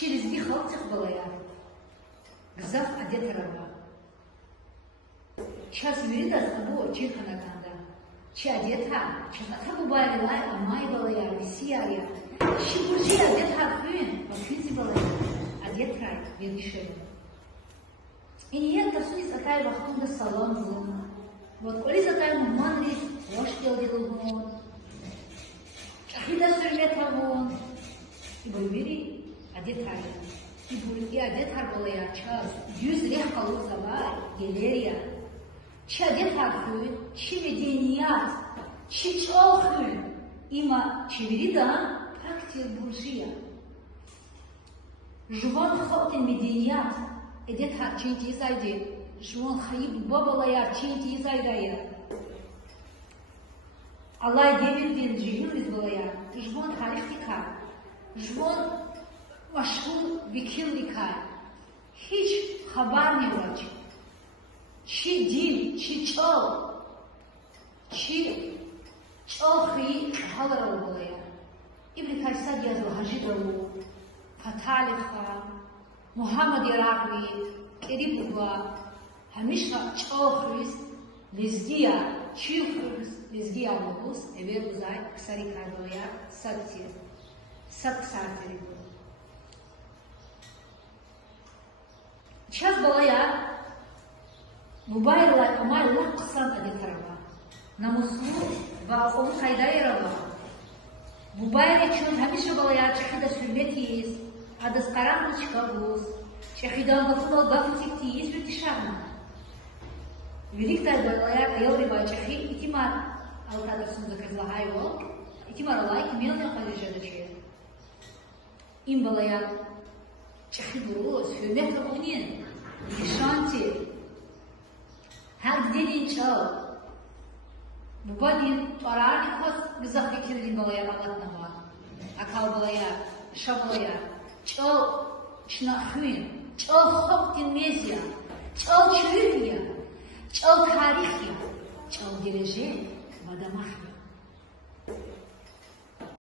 через них халтик балая. Гзав одет раба. Час юрида сабо чирханатанда. Чи одета, часата бубайли лай амай балая, висия. Чи буржи одета хюн, вакюзи балая. Одет рай, веришева. И нет, тасуис атай вахтунда салон злом. Вот коли затай муманрис, рош делдилугон. Чахида сырметавон. И бойвери одет рай. И бурги одет рай балая час. Yüz рех калузалай, гелерия. Чи одет рай хюн, чи меденият, чи чол хюн. Има чеверида, пактил буржия. Жуван халтин меденият. Edet har çinti zaydı, şu an hayıp babalayar çinti zaydaya. Allah devirden cihun izbalayar, şu an tarihtika, şu an maşhur vikillika. Hiç haber ne var? Çi din, çi çal, çi çal hıyı halar olbalayar. İbn Kaysad yazdı hacıdavu, fatalika. Muhammed Yaraqvi, Keribugwa, Hamishka Chokhris, Lizgia, Chilkhris, Lizgia Lobus, Eveluzai, Ksari Kardoya, Satsi, Satsatiribu. Çaz balaya, Mubayla Amayla Kısan Adikaraba, Namuslu, ve onu kaydayaraba. Mubayla çön Hamişka balaya çakida sürmetiyiz, Adas karanlıçka buz, Çehidan gafıla gafıtiktiyiz ve dışarına. Великая балая ayolibay çehi itimar alkadarsın zakazlahay ol, itimar olay kimyonla kalejadacı. İm balaya çehi buruz, hürmet kabunin, nişanti, her gidenin çal. Nubadin tararni kos gızak dikirin balaya anlatnama. Akal balaya, şabalaya. Çal şnahün, çal haftin mezya, çal çürüya, çal tarihya, çal gelecek, vadamah